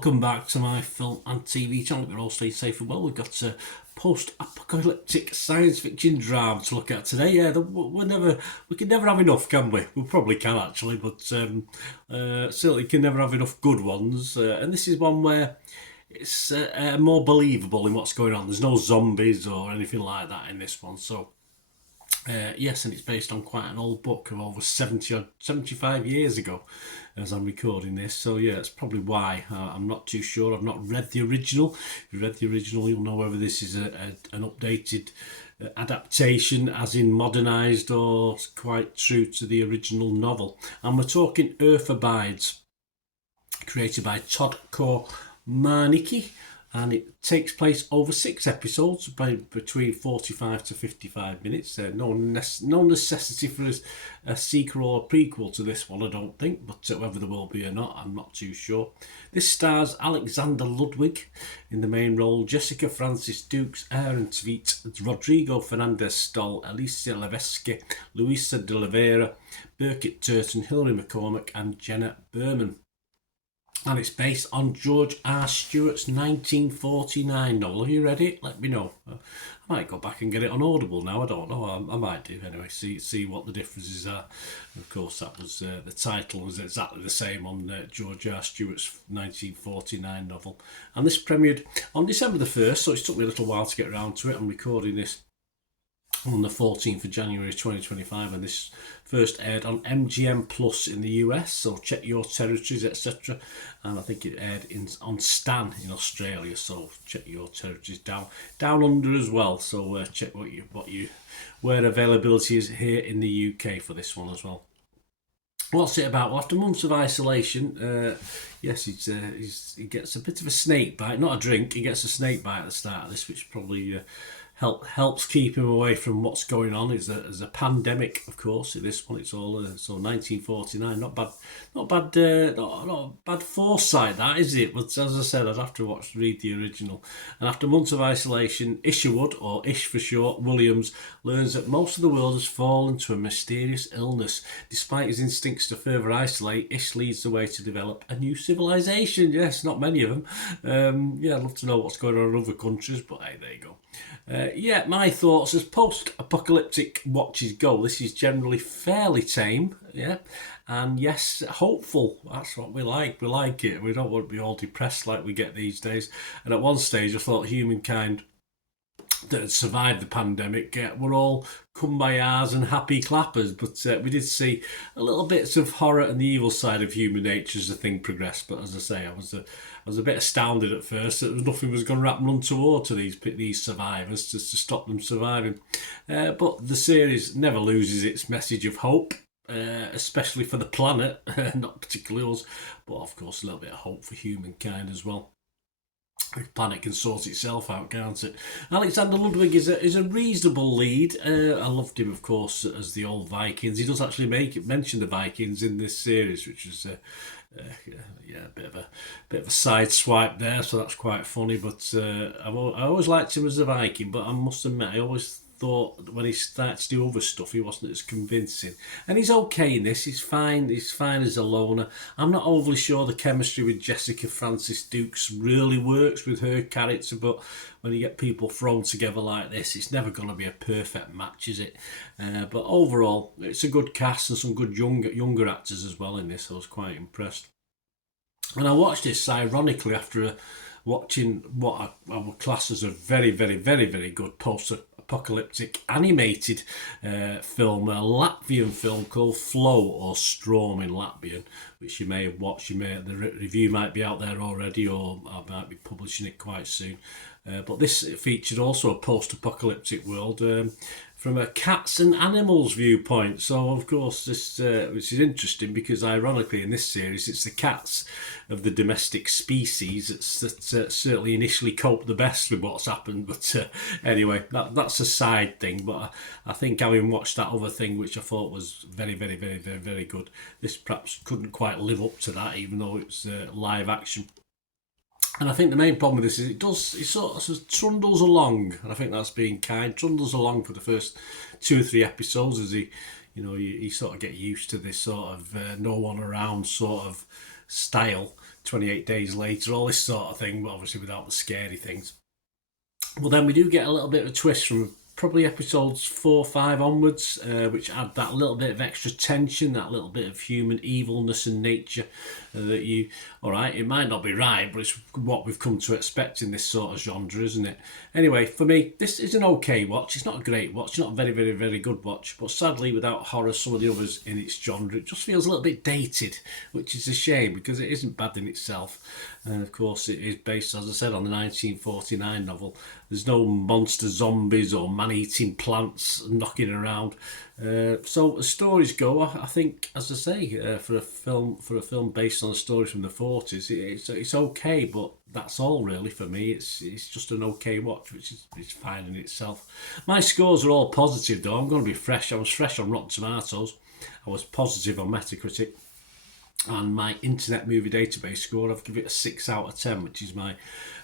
welcome back to my film and TV channel. We're all staying safe and well. We've got a post-apocalyptic science fiction drama to look at today. Yeah, we can never have enough, can we? We probably can actually, but certainly can never have enough good ones. And this is one where it's more believable in what's going on. There's no zombies or anything like that in this one, so. Yes, and it's based on quite an old book of over 75 years ago as I'm recording this. So yeah, that's probably why. I'm not too sure. I've not read the original. If you read the original, you'll know whether this is an updated adaptation, as in modernised, or quite true to the original novel. And we're talking Earth Abides, created by Todd Kormanicki. And it takes place over 6 episodes, by between 45 to 55 minutes. No necessity for a sequel or a prequel to this one, I don't think, but whether there will be or not, I'm not too sure. This stars Alexander Ludwig in the main role, Jessica Francis Dukes, Aaron Tveit, Rodrigo Fernandez Stoll, Alicia Levesque, Luisa de Oliveira, Birgit Turton, Hilary McCormack, and Jenna Berman. And it's based on George R. Stewart's 1949 novel. Have you read it? Let me know. I might go back and get it on Audible now. I don't know. I might do anyway. See what the differences are. And of course, that was the title was exactly the same on George R. Stewart's 1949 novel. And this premiered on December the 1st, so it's took me a little while to get around to it. I'm recording this on the 14th of January 2025, and this first aired on MGM Plus in the US, so check your territories, etc. And I think it aired on Stan in Australia, so check your territories down under as well. So check where availability is here in the UK for this one as well. What's it about? Well, after months of isolation, yes, he gets a bit of a snake bite, not a drink. He gets a snake bite at the start of this, which probably helps keep him away from what's going on. There's a pandemic, of course. In this one, it's all so 1949. Not bad foresight, that is it. But as I said, I'd have to read the original. And after months of isolation, Isherwood, or Ish for short, Williams learns that most of the world has fallen to a mysterious illness. Despite his instincts to further isolate, Ish leads the way to develop a new civilization. Yes, not many of them. Yeah, I'd love to know what's going on in other countries, but hey, there you go. Yeah, my thoughts as post-apocalyptic watches go. This is generally fairly tame, yeah, and yes, hopeful. That's what we like. We like it. We don't want to be all depressed like we get these days. And at one stage, I thought humankind that had survived the pandemic were all kumbayas and happy clappers, but we did see a little bits of horror and the evil side of human nature as the thing progressed. But as I say, I was a bit astounded at first that nothing was going to happen untoward to these survivors just to stop them surviving. But the series never loses its message of hope, especially for the planet, not particularly us, but of course a little bit of hope for humankind as well. The planet can sort itself out, can't it? Alexander Ludwig is a reasonable lead. I loved him, of course, as the old Vikings. He does actually mention the Vikings in this series, which is a bit of a side swipe there, so that's quite funny. But I always liked him as a Viking, but I must admit, I always thought when he starts to do other stuff, he wasn't as convincing. And he's okay in this. He's fine. He's fine as a loner. I'm not overly sure the chemistry with Jessica Francis Dukes really works with her character, but when you get people thrown together like this, it's never going to be a perfect match, is it? But overall, it's a good cast and some good younger actors as well in this. I was quite impressed. And I watched this ironically after watching what I would class as a very, very, very, very good post-apocalyptic animated film, a Latvian film called Flow, or Strom in Latvian, which you may have watched. The review might be out there already, or I might be publishing it quite soon. But this featured also a post-apocalyptic world from a cats and animals viewpoint. So, of course, this which is interesting because, ironically, in this series, it's the cats of the domestic species that certainly initially cope the best with what's happened. But anyway, that's a side thing. But I think having watched that other thing, which I thought was very, very, very, very, very good, this perhaps couldn't quite live up to that, even though it's live action. And I think the main problem with this is it sort of trundles along, and I think that's being kind. Trundles along for the first 2 or 3 episodes as you sort of get used to this sort of no one around sort of style. 28 Days Later, all this sort of thing, but obviously without the scary things. Well, then we do get a little bit of a twist from probably episodes 4, 5 onwards, which add that little bit of extra tension, that little bit of human evilness and nature that you, all right, it might not be right, but it's what we've come to expect in this sort of genre, isn't it? Anyway, for me, this is an okay watch. It's not a great watch, not a very, very, very good watch, but sadly, without horror, some of the others in its genre, it just feels a little bit dated, which is a shame because it isn't bad in itself. And of course, it is based, as I said, on the 1949 novel. There's no monster zombies or man-eating plants knocking around. So as stories go, I think, as I say, for a film based on a story from the 40s, it's okay, but that's all really for me. It's just an okay watch, which is fine in itself. My scores are all positive though. I'm going to be fresh. I was fresh on Rotten Tomatoes. I was positive on Metacritic. And my Internet Movie Database score, I've given it a 6 out of 10, which is my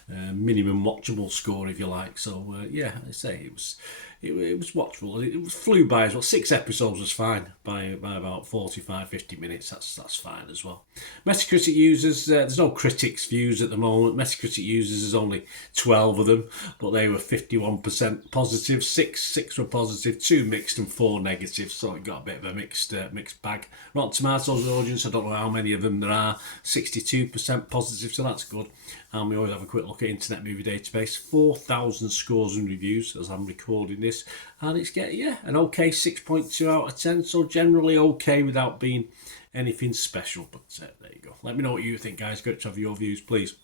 minimum watchable score, if you like. So yeah, I say it was watchable. It flew by as well. 6 episodes was fine by about 45-50 minutes. That's fine as well. Metacritic users, there's no critics views at the moment. Metacritic users, there's only 12 of them, but they were 51% positive. Six were positive, 2 mixed and 4 negative. So it got a bit of a mixed bag. Rotten Tomatoes audience, I don't know how many of them there are. 62% positive, so that's good. And we always have a quick look at Internet Movie Database. 4,000 scores and reviews as I'm recording this. And it's getting, an okay 6.2 out of 10. So generally okay without being anything special. But there you go. Let me know what you think, guys. Great to have your views, please.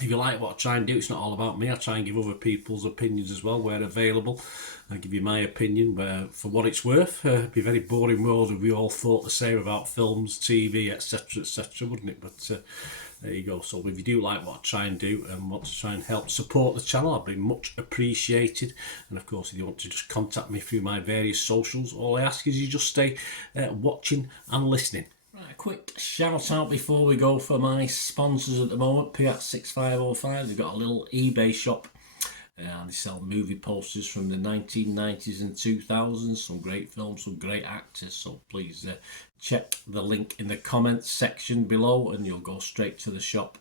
If you like what I try and do, it's not all about me. I try and give other people's opinions as well where available. I give you my opinion where, for what it's worth. It'd be a very boring world if we all thought the same about films, TV, etc., wouldn't it? But there you go. So if you do like what I try and do and want to try and help support the channel, I'd be much appreciated. And of course, if you want to just contact me through my various socials, all I ask is you just stay watching and listening. Right, a quick shout out before we go for my sponsors at the moment. Fiat 6505, they've got a little eBay shop and they sell movie posters from the 1990s and 2000s. Some great films, some great actors. So please check the link in the comments section below and you'll go straight to the shop.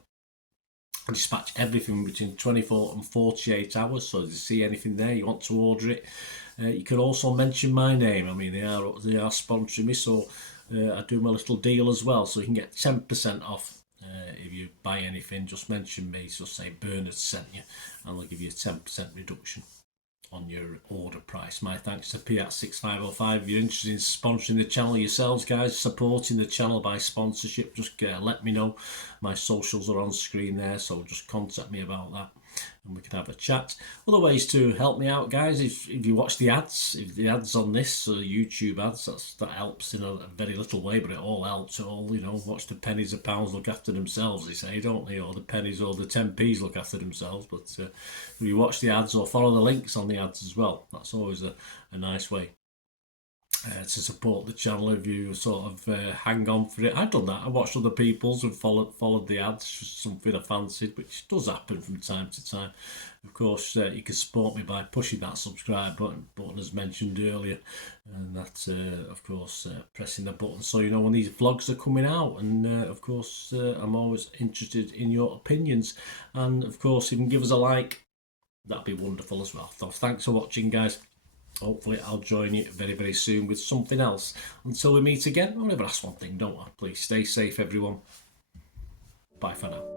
I dispatch everything between 24 and 48 hours. So if you see anything there, you want to order it, you can also mention my name. I mean, they are sponsoring me, so I do my little deal as well, so you can get 10% off if you buy anything. Just mention me, so say Bernard sent you, and they'll give you a 10% reduction on your order price. My thanks to Fiat 6505. If you're interested in sponsoring the channel yourselves, guys, supporting the channel by sponsorship, just let me know. My socials are on screen there, so just contact me about that and we can have a chat. Other ways to help me out, guys, if you watch the ads, if the ads on this YouTube ads, that helps in a very little way, but it all helps. All, watch the pennies and pounds look after themselves, they say, don't they? Or the pennies or the 10p's look after themselves. But if you watch the ads or follow the links on the ads as well, that's always a nice way to support the channel. If you sort of hang on for it, I've done that. I watched other people's and followed the ads, something I fancied, which does happen from time to time. Of course, you can support me by pushing that subscribe button as mentioned earlier, and that of course pressing the button so you know when these vlogs are coming out. And of course I'm always interested in your opinions, and of course if you can give us a like, that'd be wonderful as well. So thanks for watching, guys. Hopefully I'll join you very, very soon with something else. Until we meet again, I'll never ask one thing, don't I? Please stay safe, everyone. Bye for now.